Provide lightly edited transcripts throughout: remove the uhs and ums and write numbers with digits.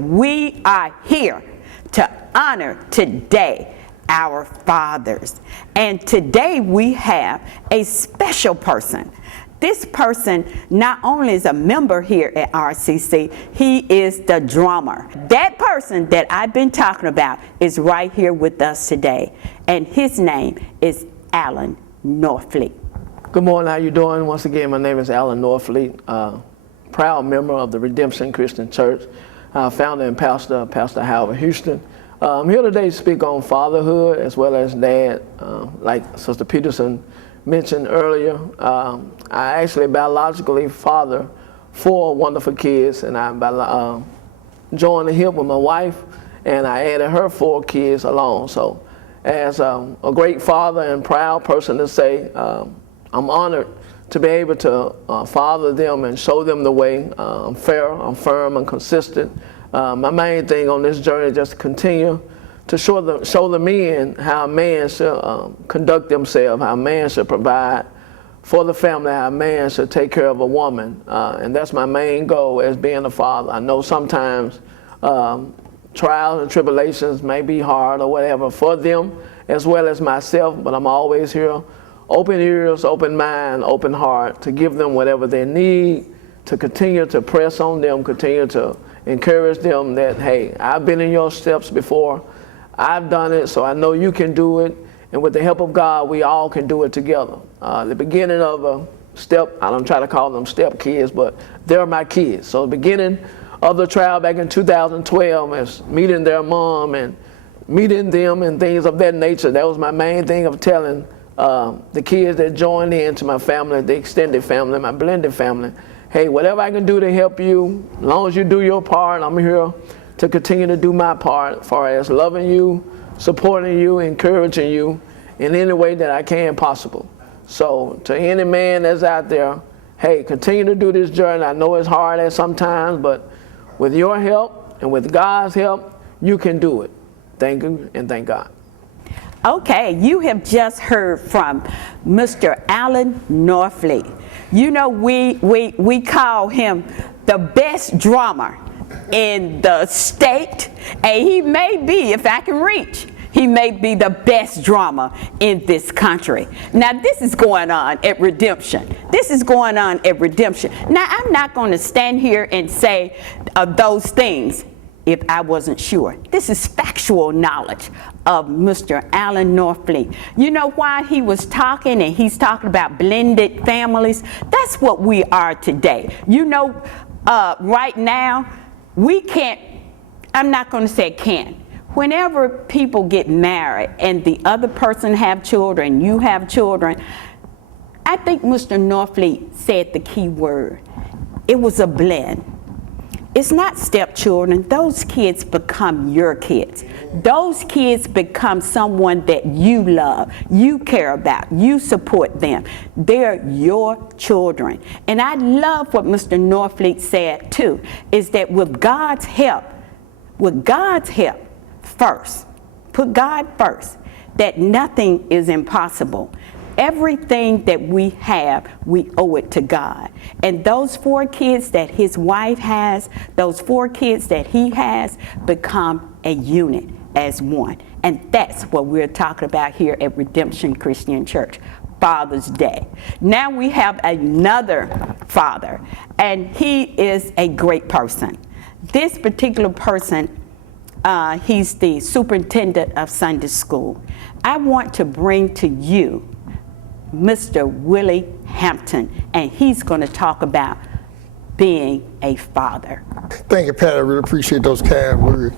We are here to honor today our fathers. And today we have a special person. This person not only is a member here at RCC, he is the drummer. That person that I've been talking about is right here with us today, and his name is Alan Norfleet. Good morning, how you doing? Once again, my name is Alan Norfleet, proud member of the Redemption Christian Church, founder and pastor, Pastor Howard Houston. I'm here today to speak on fatherhood as well as dad. Like Sister Peterson mentioned earlier, I actually biologically father 4 wonderful kids, and I joined the hip with my wife, and I added her 4 kids along. So as a great father and proud person to say, I'm honored to be able to father them and show them the way. I'm fair, I'm firm, I'm consistent. My main thing on this journey is just to continue to show the men how a man should conduct themselves, how a man should provide for the family, how a man should take care of a woman. And that's my main goal as being a father. I know sometimes trials and tribulations may be hard or whatever for them as well as myself, but I'm always here, open ears, open mind, open heart, to give them whatever they need, to continue to press on them, continue to encourage them that, hey, I've been in your steps before. I've done it, so I know you can do it. And with the help of God, we all can do it together. The beginning of a step, I don't try to call them step kids, but they're my kids. So the beginning of the trial back in 2012 is meeting their mom and meeting them and things of that nature. That was my main thing of telling the kids that joined into my family, the extended family, my blended family, hey, whatever I can do to help you, as long as you do your part, I'm here to continue to do my part as far as loving you, supporting you, encouraging you in any way that I can possible. So to any man that's out there, hey, continue to do this journey. I know it's hard at sometimes, but with your help and with God's help, you can do it. Thank you and thank God. Okay, you have just heard from Mr. Alan Norfleet. You know, we call him the best drummer in the state, and he may be, if I can reach, he may be the best drummer in this country. Now, this is going on at Redemption. This is going on at Redemption. Now, I'm not going to stand here and say those things if I wasn't sure. This is factual knowledge of Mr. Alan Norfleet. You know why he was talking, and he's talking about blended families? That's what we are today. You know, right now, we can't, I'm not going to say can't. Whenever people get married and the other person have children, you have children, I think Mr. Norfleet said the key word. It was a blend. It's not stepchildren. Those kids become your kids. Those kids become someone that you love, you care about, you support them. They're your children. And I love what Mr. Norfleet said too, is that with God's help first, put God first, that nothing is impossible. Everything that we have, we owe it to God. And those 4 kids that his wife has, those 4 kids that he has, become a unit as one. And that's what we're talking about here at Redemption Christian Church, Father's Day. Now we have another father, and he is a great person. This particular person, he's the superintendent of Sunday school. I want to bring to you Mr. Willie Hampton, and he's going to talk about being a father. Thank you, Pat. I really appreciate those kind words.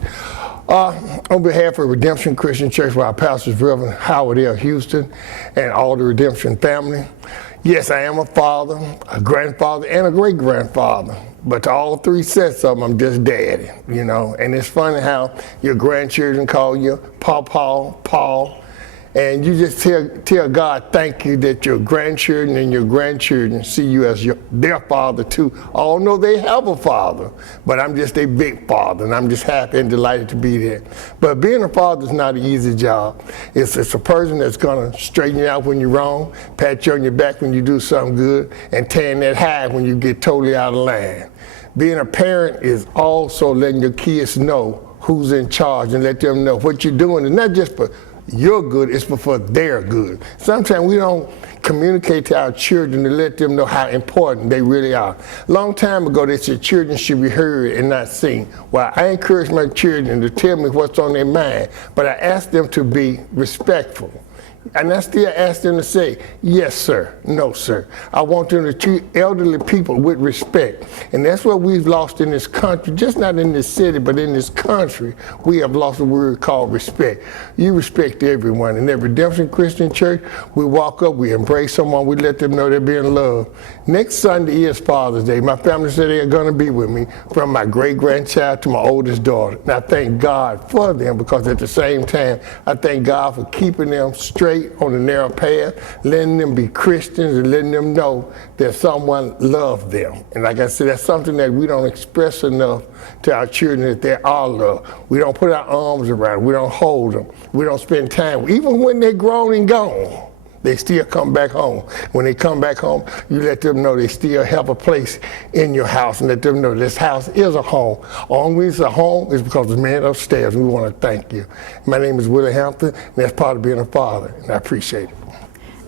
On behalf of Redemption Christian Church, where our pastor is Reverend Howard L. Houston, and all the Redemption family, yes, I am a father, a grandfather, and a great-grandfather. But to all 3 sets of them, I'm just daddy, you know. And it's funny how your grandchildren call you Pawpaw, Paul. And you just tell God thank you that your grandchildren and your grandchildren see you as their father too. Although they have a father, but I'm just a big father, and I'm just happy and delighted to be there. But being a father is not an easy job. It's a person that's gonna straighten you out when you're wrong, pat you on your back when you do something good, and tan that hide when you get totally out of line. Being a parent is also letting your kids know who's in charge and let them know what you're doing, and not just for your good, it's for their good. Sometimes we don't communicate to our children to let them know how important they really are. Long time ago, they said children should be heard and not seen. Well, I encourage my children to tell me what's on their mind, but I ask them to be respectful. And I still ask them to say, yes, sir, no, sir. I want them to treat elderly people with respect. And that's what we've lost in this country, just not in this city, but in this country. We have lost a word called respect. You respect everyone. In that Redemption Christian Church, we walk up, we embrace someone, we let them know they're being loved. Next Sunday is Father's Day. My family said they are going to be with me, from my great-grandchild to my oldest daughter. And I thank God for them, because at the same time, I thank God for keeping them straight on the narrow path, letting them be Christians and letting them know that someone loved them. And like I said, that's something that we don't express enough to our children, that they are loved. We don't put our arms around them. We don't hold them. We don't spend time. Even when they're grown and gone, they still come back home. When they come back home, you let them know they still have a place in your house, and let them know this house is a home. Only it's a home is because the man upstairs. We want to thank you. My name is Willie Hampton, and that's part of being a father, and I appreciate it.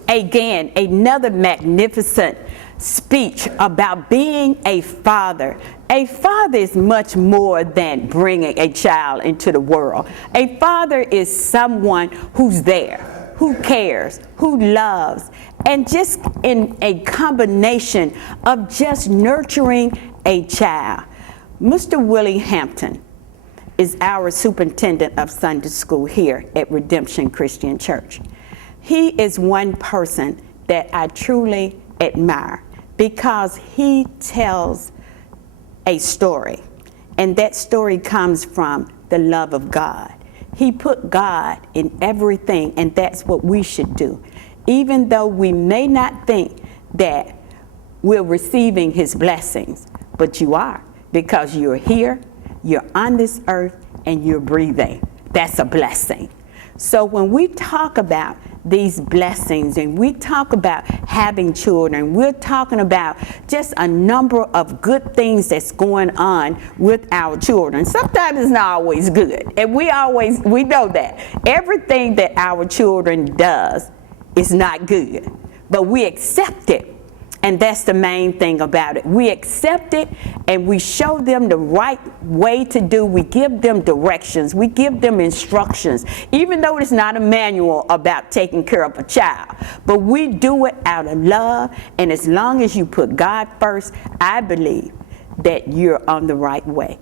Again, another magnificent speech about being a father. A father is much more than bringing a child into the world. A father is someone who's there, who cares, who loves, and just in a combination of just nurturing a child. Mr. Willie Hampton is our superintendent of Sunday school here at Redemption Christian Church. He is one person that I truly admire, because he tells a story, and that story comes from the love of God. He put God in everything, and that's what we should do. Even though we may not think that we're receiving his blessings, but you are, because you're here, you're on this earth, and you're breathing. That's a blessing. So when we talk about these blessings, and we talk about having children, we're talking about just a number of good things that's going on with our children. Sometimes it's not always good, and we know that. Everything that our children does is not good, but we accept it. And that's the main thing about it. We accept it, and we show them the right way to do. We give them directions. We give them instructions, even though it's not a manual about taking care of a child. But we do it out of love, and as long as you put God first, I believe that you're on the right way.